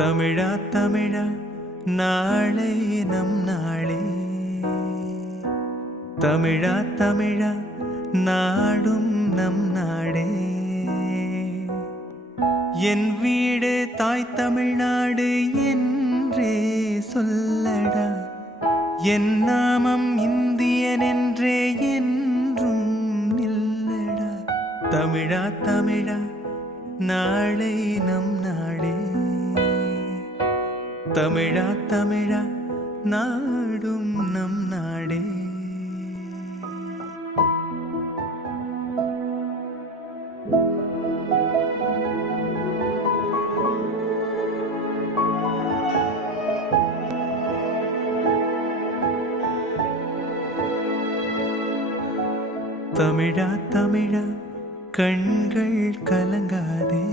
தமிழா தமிழா நாளை நம் நாளே, தமிழா தமிழா நாடும் நம் நாடே. என் வீடு தாய் தமிழ்நாடு என்றே சொல்லடா, என் நாமம் இந்தியன் என்றே என்றும் நில்லடா. தமிழா தமிழா நாளை நம் நாடே, தமிழா தமிழா நாடும் நம் நாடே. தமிழா தமிழா கண்கள் கலங்காதே,